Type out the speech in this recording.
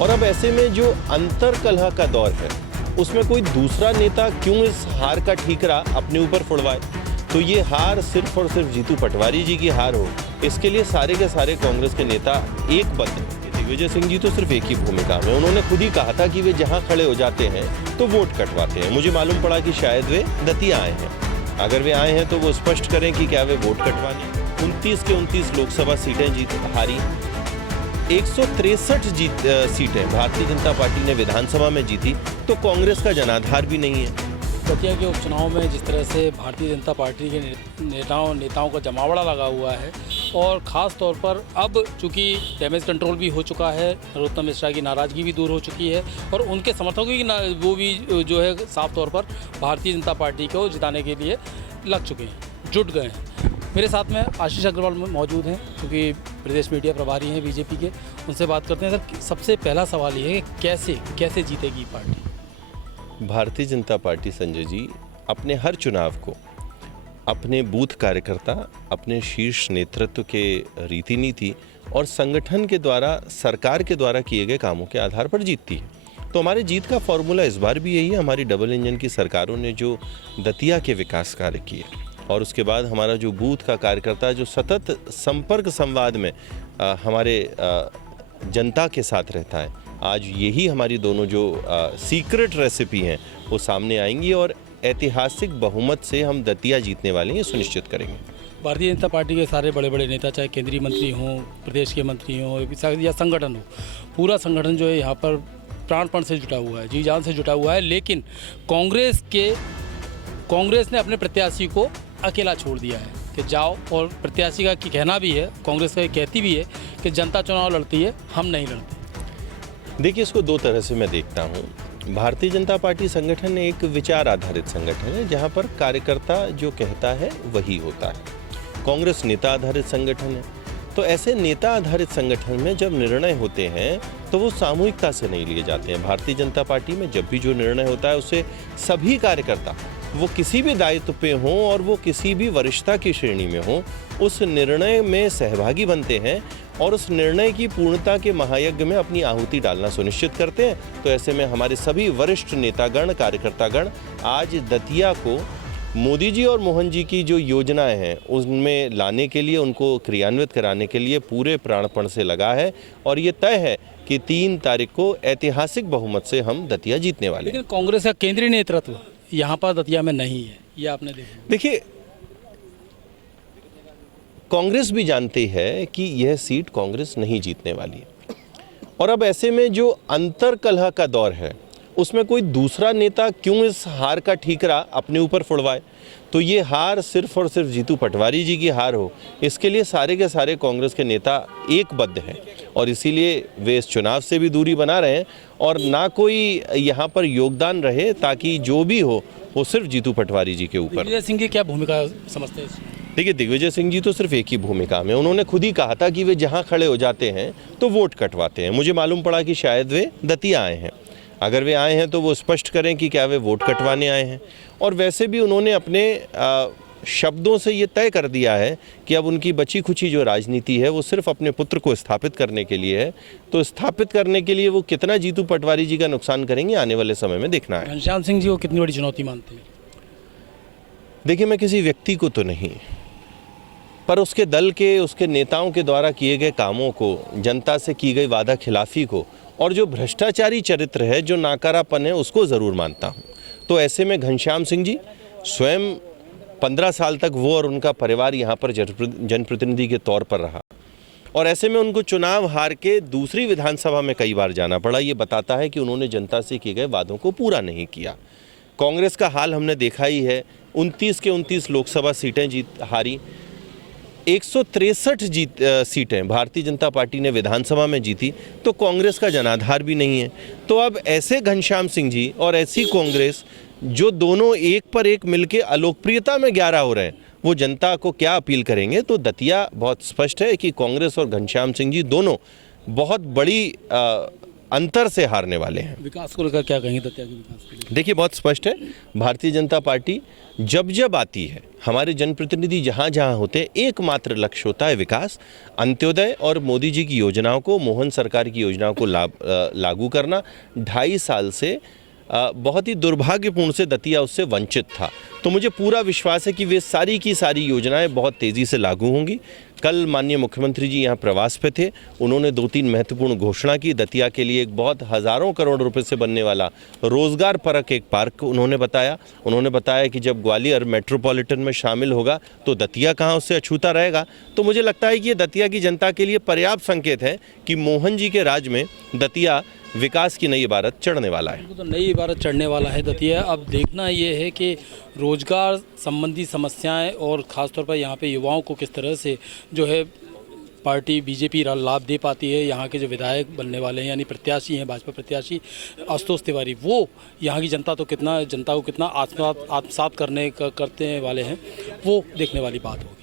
और अब ऐसे में जो अंतर कलह का दौर है उसमें कोई दूसरा नेता क्यों इस हार का ठीकरा अपने ऊपर फोड़वाए। तो ये हार सिर्फ और सिर्फ जीतू पटवारी जी की हार हो, इसके लिए सारे के सारे कांग्रेस के नेता एकबद्ध हैं। दिग्विजय सिंह जी तो सिर्फ एक ही भूमिका में, उन्होंने खुद ही कहा था कि वे जहां खड़े हो जाते हैं तो वोट कटवाते हैं। मुझे मालूम पड़ा कि शायद वे दतिया आए हैं। अगर वे आए हैं तो वो स्पष्ट करें कि क्या वे वोट कटवाने। 29 के 29 लोकसभा सीटें हारी, 163 सीटें भारतीय जनता पार्टी ने विधानसभा में जीती, तो कांग्रेस का जनाधार भी नहीं है। दतिया के उपचुनाव में जिस तरह से भारतीय जनता पार्टी के नेताओं का जमावड़ा लगा हुआ है, और ख़ास तौर पर अब चूँकि डैमेज कंट्रोल भी हो चुका है, नरोत्तम मिश्रा की नाराज़गी भी दूर हो चुकी है और उनके समर्थकों की वो भी जो है साफ तौर पर भारतीय जनता पार्टी को जिताने के लिए लग चुके हैं, जुट गए हैं। मेरे साथ में आशीष अग्रवाल मौजूद हैं, क्योंकि प्रदेश मीडिया प्रभारी हैं बीजेपी के। उनसे बात करते हैं। सर, सबसे पहला सवाल ये है कि कैसे जीतेगी पार्टी? भारतीय जनता पार्टी संजय जी अपने हर चुनाव को अपने बूथ कार्यकर्ता, अपने शीर्ष नेतृत्व के रीति नीति और संगठन के द्वारा, सरकार के द्वारा किए गए कामों के आधार पर जीतती है। तो हमारे जीत का फॉर्मूला इस बार भी यही है। हमारी डबल इंजन की सरकारों ने जो दतिया के विकास कार्य किए और उसके बाद हमारा जो बूथ का कार्यकर्ता जो सतत संपर्क संवाद में हमारे जनता के साथ रहता है, आज यही हमारी दोनों जो सीक्रेट रेसिपी हैं वो सामने आएंगी और ऐतिहासिक बहुमत से हम दतिया जीतने वाले हैं, ये सुनिश्चित करेंगे। भारतीय जनता पार्टी के सारे बड़े बड़े नेता, चाहे केंद्रीय मंत्री हों, प्रदेश के मंत्री हों या संगठन हो, पूरा संगठन जो है यहाँ पर प्राणपण से जुटा हुआ है, जी जान से जुटा हुआ है। लेकिन कांग्रेस ने अपने प्रत्याशी को अकेला छोड़ दिया है कि जाओ, और प्रत्याशी का कहना भी है, कांग्रेस का कहती भी है कि जनता चुनाव लड़ती है, हम नहीं लड़ते। देखिए, इसको दो तरह से मैं देखता हूँ। भारतीय जनता पार्टी संगठन एक विचार आधारित संगठन है, जहाँ पर कार्यकर्ता जो कहता है वही होता है। कांग्रेस नेता आधारित संगठन है। तो ऐसे नेता आधारित संगठन में जब निर्णय होते हैं तो वो सामूहिकता से नहीं लिए जाते हैं। भारतीय जनता पार्टी में जब भी जो निर्णय होता है उसे सभी कार्यकर्ता, वो किसी भी दायित्व पे हों और वो किसी भी वरिष्ठता की श्रेणी में हों, उस निर्णय में सहभागी बनते हैं और उस निर्णय की पूर्णता के महायज्ञ में अपनी आहुति डालना सुनिश्चित करते हैं। तो ऐसे में हमारे सभी वरिष्ठ नेतागण, कार्यकर्तागण आज दतिया को मोदी जी और मोहन जी की जो योजनाएं हैं उनमें लाने के लिए, उनको क्रियान्वित कराने के लिए पूरे प्राणपण से लगा है और ये तय है कि 3 तारीख को ऐतिहासिक बहुमत से हम दतिया जीतने वाले हैं। लेकिन कांग्रेस का केंद्रीय नेतृत्व यहाँ पर दतिया में नहीं है, ये आपने देखा। देखिए, कांग्रेस भी जानती है कि यह सीट कांग्रेस नहीं जीतने वाली है और अब ऐसे में जो अंतर कलह का दौर है उसमें कोई दूसरा नेता क्यों इस हार का ठीकरा अपने ऊपर फोड़वाए। तो ये हार सिर्फ और सिर्फ जीतू पटवारी जी की हार हो, इसके लिए सारे के सारे कांग्रेस के नेता एकबद्ध हैं और इसीलिए वे इस चुनाव से भी दूरी बना रहे हैं और ना कोई यहाँ पर योगदान रहे ताकि जो भी हो वो सिर्फ जीतू पटवारी जी के ऊपर। दिग्विजय सिंह की क्या भूमिका समझते हैं? देखिए, दिग्विजय सिंह जी तो सिर्फ एक ही भूमिका में, उन्होंने खुद ही कहा था कि वे जहाँ खड़े हो जाते हैं तो वोट कटवाते हैं। मुझे मालूम पड़ा कि शायद वे दतिया आए हैं। अगर वे आए हैं तो वो स्पष्ट करें कि क्या वे वोट कटवाने आए हैं। और वैसे भी उन्होंने अपने शब्दों से ये तय कर दिया है कि अब उनकी बची खुची जो राजनीति है वो सिर्फ अपने पुत्र को स्थापित करने के लिए है। तो स्थापित करने के लिए वो कितना जीतू पटवारी जी का नुकसान करेंगे आने वाले समय में देखना है। घनश्याम सिंह जी को कितनी बड़ी चुनौती मानते हैं? देखिए, मैं किसी व्यक्ति को तो नहीं, पर उसके दल के, उसके नेताओं के द्वारा किए गए कामों को, जनता से की गई वादा खिलाफी को और जो भ्रष्टाचारी चरित्र है, जो नाकारापन है, उसको ज़रूर मानता हूँ। तो ऐसे में घनश्याम सिंह जी स्वयं 15 साल तक वो और उनका परिवार यहाँ पर जनप्रतिनिधि के तौर पर रहा और ऐसे में उनको चुनाव हार के दूसरी विधानसभा में कई बार जाना पड़ा। ये बताता है कि उन्होंने जनता से किए गए वादों को पूरा नहीं किया। कांग्रेस का हाल हमने देखा ही है। 29 के 29 लोकसभा सीटें हारी, 163 सीटें भारतीय जनता पार्टी ने विधानसभा में जीती, तो कांग्रेस का जनाधार भी नहीं है। तो अब ऐसे घनश्याम सिंह जी और ऐसी कांग्रेस जो दोनों एक पर एक मिलके अलोकप्रियता में 11 हो रहे हैं, वो जनता को क्या अपील करेंगे। तो दतिया बहुत स्पष्ट है कि कांग्रेस और घनश्याम सिंह जी दोनों बहुत बड़ी अंतर से हारने वाले हैं। विकास को लेकर क्या कहेंगे दतिया के विकास को लेकर? देखिए, बहुत स्पष्ट है, भारतीय जनता पार्टी जब जब आती है, हमारे जनप्रतिनिधि जहाँ जहाँ होते हैं, एकमात्र लक्ष्य होता है विकास, अंत्योदय और मोदी जी की योजनाओं को, मोहन सरकार की योजनाओं को लागू करना। 2.5 साल से बहुत ही दुर्भाग्यपूर्ण से दतिया उससे वंचित था। तो मुझे पूरा विश्वास है कि वे सारी की सारी योजनाएं बहुत तेज़ी से लागू होंगी। कल माननीय मुख्यमंत्री जी यहाँ प्रवास पे थे, उन्होंने 2-3 महत्वपूर्ण घोषणा की। दतिया के लिए एक बहुत हज़ारों करोड़ रुपए से बनने वाला रोजगार परक एक पार्क उन्होंने बताया कि जब ग्वालियर मेट्रोपॉलिटन में शामिल होगा तो दतिया कहाँ उससे अछूता रहेगा। तो मुझे लगता है कि ये दतिया की जनता के लिए पर्याप्त संकेत है कि मोहन जी के राज में दतिया विकास की नई इबारत चढ़ने वाला है। तो नई इबारत चढ़ने वाला है दतिया। अब देखना ये है कि रोजगार संबंधी समस्याएं और ख़ासतौर पर यहाँ पे युवाओं को किस तरह से जो है पार्टी बीजेपी लाभ दे पाती है। यहाँ के जो विधायक बनने वाले हैं यानी प्रत्याशी हैं, भाजपा प्रत्याशी आशुतोष तिवारी, वो यहाँ की जनता को कितना आत्मसात करते वाले हैं, वो देखने वाली बात होगी।